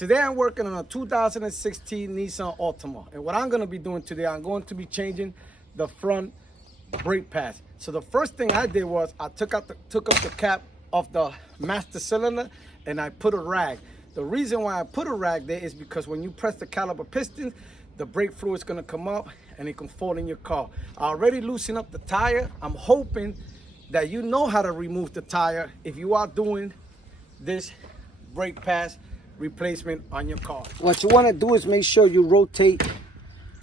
Today I'm working on a 2016 Nissan Altima. And what I'm gonna be doing today, I'm going to be changing the front brake pads. So the first thing I did was I took up the cap of the master cylinder and I put a rag. The reason why I put a rag there is because when you press the caliper piston, the brake fluid is gonna come up and it can fall in your car. I already loosened up the tire. I'm hoping that you know how to remove the tire if you are doing this brake pads replacement on your car. What you want to do is make sure you rotate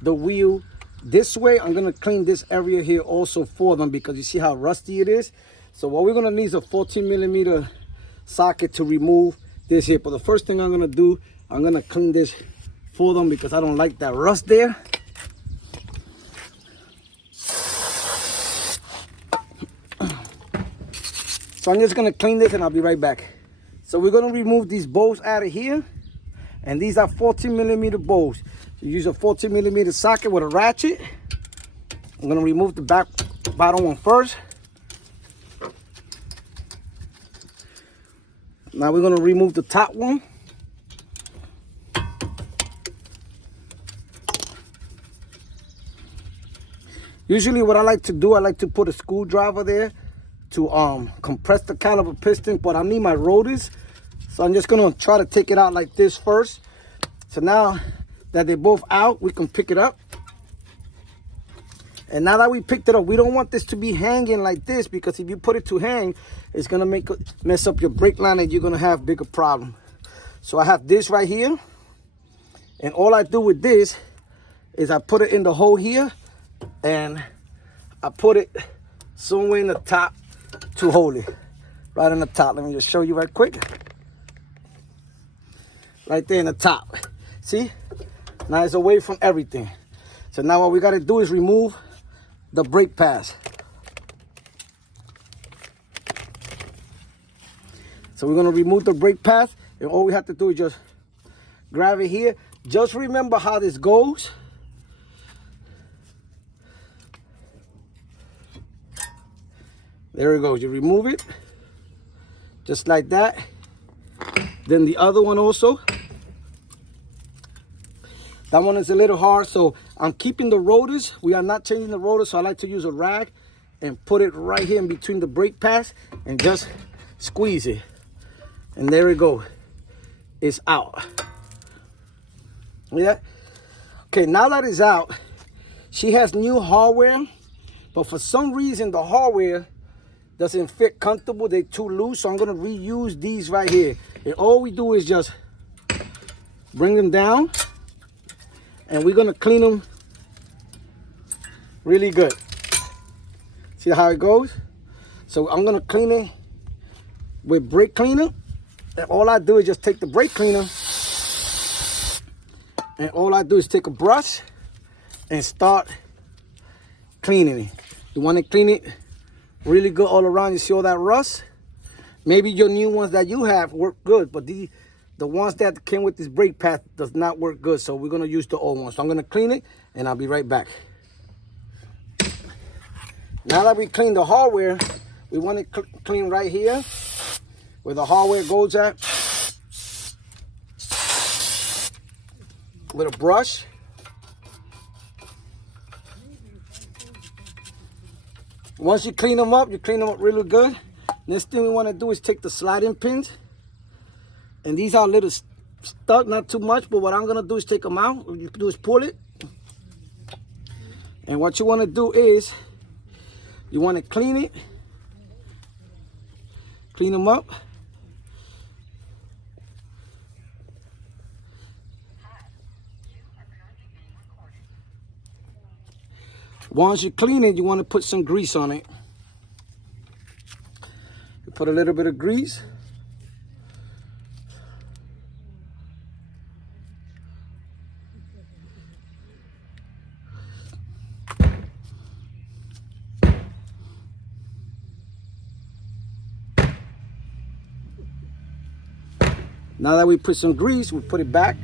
the wheel this way. I'm going to clean this area here also for them because you see how rusty it is. So what we're going to need is a 14mm socket to remove this here. But the first thing I'm going to do, I'm going to clean this for them because I don't like that rust there. So I'm just going to clean this and I'll be right back. So we're going to remove these bolts out of here. And these are 14mm bolts. So use a 14mm socket with a ratchet. I'm going to remove the bottom one first. Now we're going to remove the top one. Usually what I like to do, I like to put a screwdriver there to compress the caliper piston, but I need my rotors. So I'm just gonna try to take it out like this first. So now that they're both out, we can pick it up. And now that we picked it up, we don't want this to be hanging like this, because if you put it to hang, it's gonna mess up your brake line and you're gonna have bigger problem. So I have this right here, and all I do with this is I put it in the hole here and I put it somewhere in the top to hold it, right in the top. Let me just show you right quick. Right there in the top. See? Now it's away from everything. So now what we got to do is remove the brake pads. So we're going to remove the brake pads, and all we have to do is just grab it here. Just remember how this goes. There it goes. You remove it just like that. Then the other one also. That one is a little hard, so I'm keeping the rotors. We are not changing the rotors, so I like to use a rag and put it right here in between the brake pads and just squeeze it. And there we go. It's out. Yeah. Okay, now that it's out, she has new hardware, but for some reason the hardware doesn't fit comfortable. They're too loose, so I'm gonna reuse these right here. And all we do is just bring them down, and we're gonna clean them really good. See how it goes? So I'm gonna clean it with brake cleaner, and all I do is just take the brake cleaner, and all I do is take a brush and start cleaning it. You want to clean it really good all around. You see all that rust? Maybe your new ones that you have work good, but the ones that came with this brake pad does not work good, so we're going to use the old ones. So I'm going to clean it, and I'll be right back. Now that we clean the hardware, we want to clean right here where the hardware goes at with a brush. Once you clean them up really good. Next thing we want to do is take the sliding pins. And these are a little stuck, not too much, but what I'm going to do is take them out. What you do is pull it. And what you want to do is, you want to clean it. Clean them up. Once you clean it, you want to put some grease on it. You put a little bit of grease. Now that we put some grease, we put it back.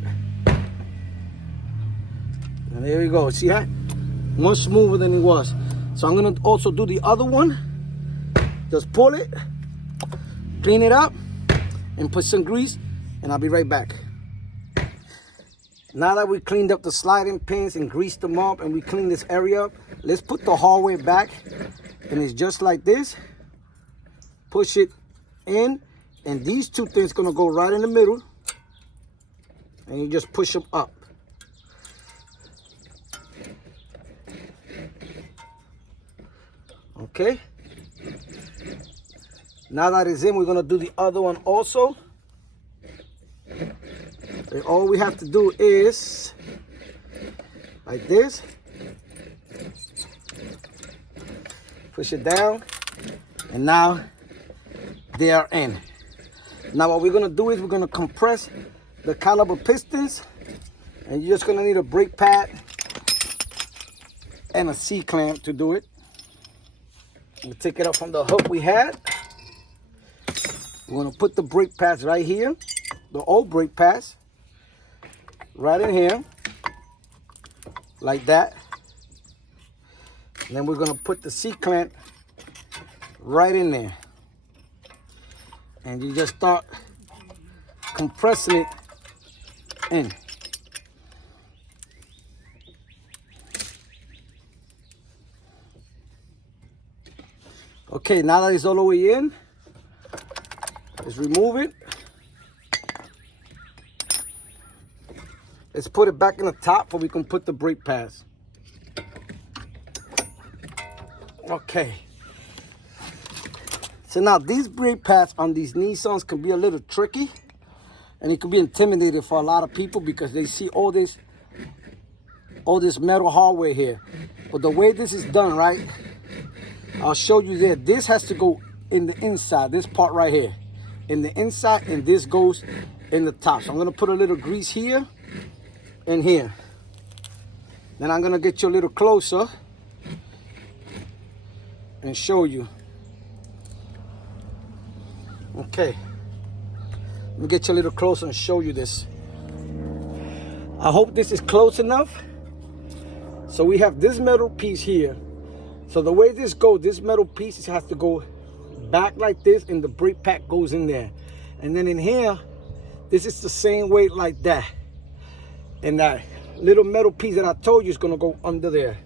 And there we go. See that? Much smoother than it was. So I'm going to also do the other one. Just pull it, clean it up, and put some grease, and I'll be right back. Now that we cleaned up the sliding pins and greased them up and we cleaned this area up, let's put the hallway back. And it's just like this. Push it in, and these two things gonna go right in the middle. And you just push them up. Okay. Now that it's in, we're gonna do the other one also. And all we have to do is like this. Push it down, and now they are in. Now what we're gonna do is we're gonna compress the caliper pistons, and you're just gonna need a brake pad and a C-clamp to do it. We'll take it up from the hook we had. We're gonna put the brake pads right here, the old brake pads, right in here, like that. And then we're gonna put the C-clamp right in there. And you just start compressing it in. Okay, now that it's all the way in, let's remove it. Let's put it back in the top so we can put the brake pads. Okay. So now these brake pads on these Nissans can be a little tricky, and it can be intimidating for a lot of people because they see all this metal hardware here. But the way this is done, right, I'll show you there. This has to go in the inside, this part right here, in the inside, and this goes in the top. So I'm gonna put a little grease here and here. Then I'm gonna get you a little closer and show you. Okay, let me get you a little closer and show you this. I hope this is close enough. So we have this metal piece here. So the way this goes, this metal piece has to go back like this, and the brake pad goes in there. And then in here, this is the same way like that. And that little metal piece that I told you is gonna go under there.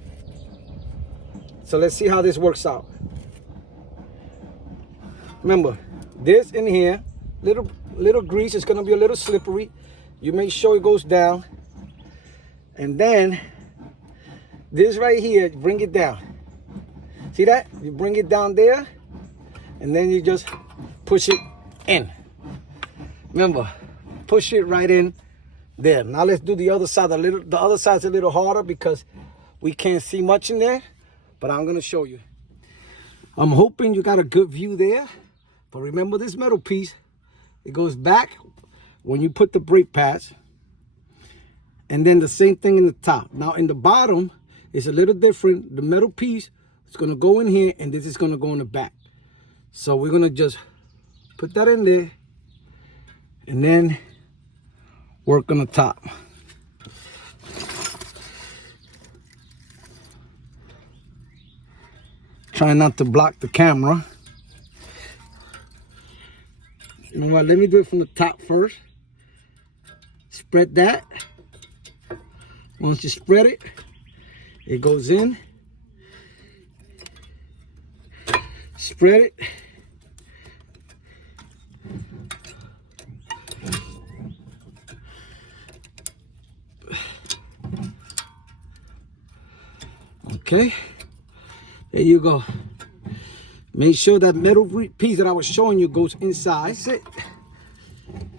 So let's see how this works out. Remember, this in here, little grease, is gonna be a little slippery. You make sure it goes down. And then this right here, bring it down. See that? You bring it down there, and then you just push it in. Remember, push it right in there. Now let's do the other side. The other side's a little harder because we can't see much in there, but I'm gonna show you. I'm hoping you got a good view there. But remember, this metal piece, it goes back when you put the brake pads, and then the same thing in the top. Now in the bottom, it's a little different. The metal piece is gonna go in here, and this is gonna go in the back. So we're gonna just put that in there, and then work on the top. Try not to block the camera. You know what, let me do it from the top first. Spread that. Once you spread it, it goes in. Spread it. Okay, there you go. Make sure that metal piece that I was showing you goes inside. That's it.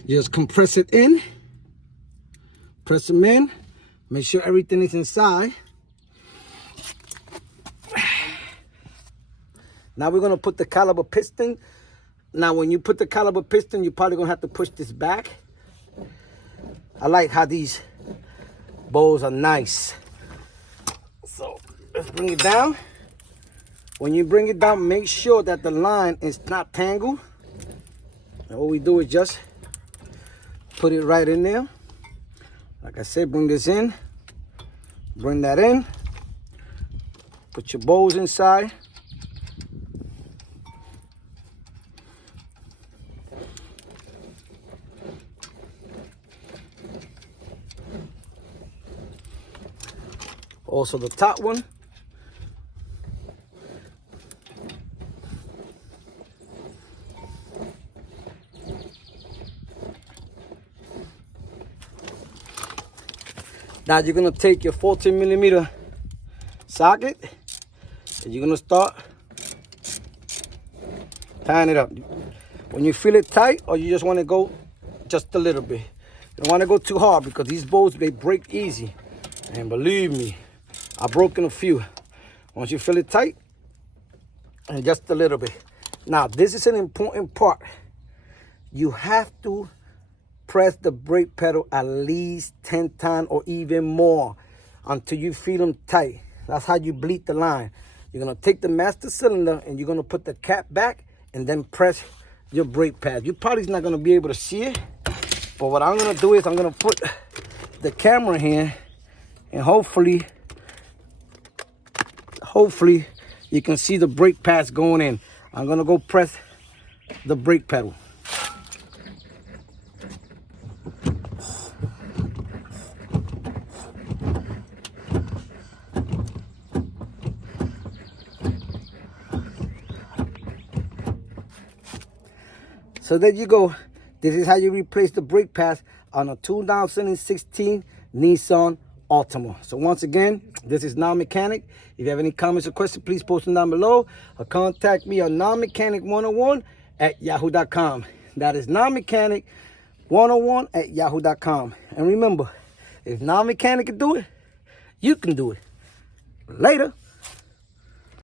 Just compress it in. Press them in. Make sure everything is inside. Now we're gonna put the caliper piston. Now when you put the caliper piston, you're probably gonna have to push this back. I like how these bows are nice. So let's bring it down. When you bring it down, make sure that the line is not tangled. And what we do is just put it right in there. Like I said, bring this in. Bring that in. Put your bows inside. Also the top one. Now you're gonna take your 14mm socket and you're gonna start tying it up. When you feel it tight, or you just want to go just a little bit. You don't want to go too hard because these bolts, they break easy. And believe me, I've broken a few. Once you feel it tight, and just a little bit. Now, this is an important part. You have to press the brake pedal at least 10 times or even more until you feel them tight. That's how you bleed the line. You're going to take the master cylinder and you're going to put the cap back and then press your brake pad. You're probably not going to be able to see it, but what I'm going to do is I'm going to put the camera here, and hopefully you can see the brake pads going in. I'm going to go press the brake pedal. So there you go. This is how you replace the brake pads on a 2016 Nissan Altima. So once again, this is Non-Mechanic. If you have any comments or questions, please post them down below or contact me on nonmechanic101@yahoo.com. That is nonmechanic101@yahoo.com. And remember, if Non-Mechanic can do it, you can do it. Later.